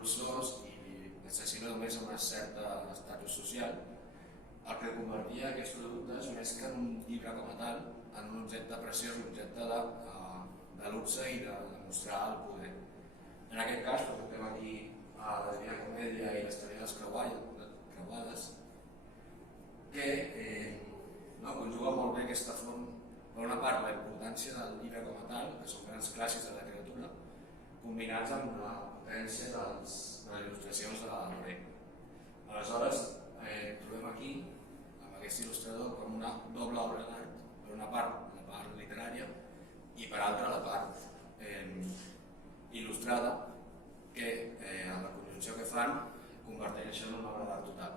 luxós i accessible només a un cert estatus social, el que convertia aquests productes, més que en un llibre com a tal, en un objecte preciós, un objecte de luxe i de demostrar el poder. En aquest cas, portem aquí a la Divina Comèdia i les Teories creuades, que conjuga molt bé aquesta font, per una part, la importància del llibre com a tal, que són grans clàssics de la literatura, combinats amb la potència de les il·lustracions de Doré. Aleshores, trobem aquí, amb aquest il·lustrador, com una doble obra d'art, per una part, la part literària, i per altra, la part il·lustrada, que en la conjunció que fan converteix això en una obra d'art total.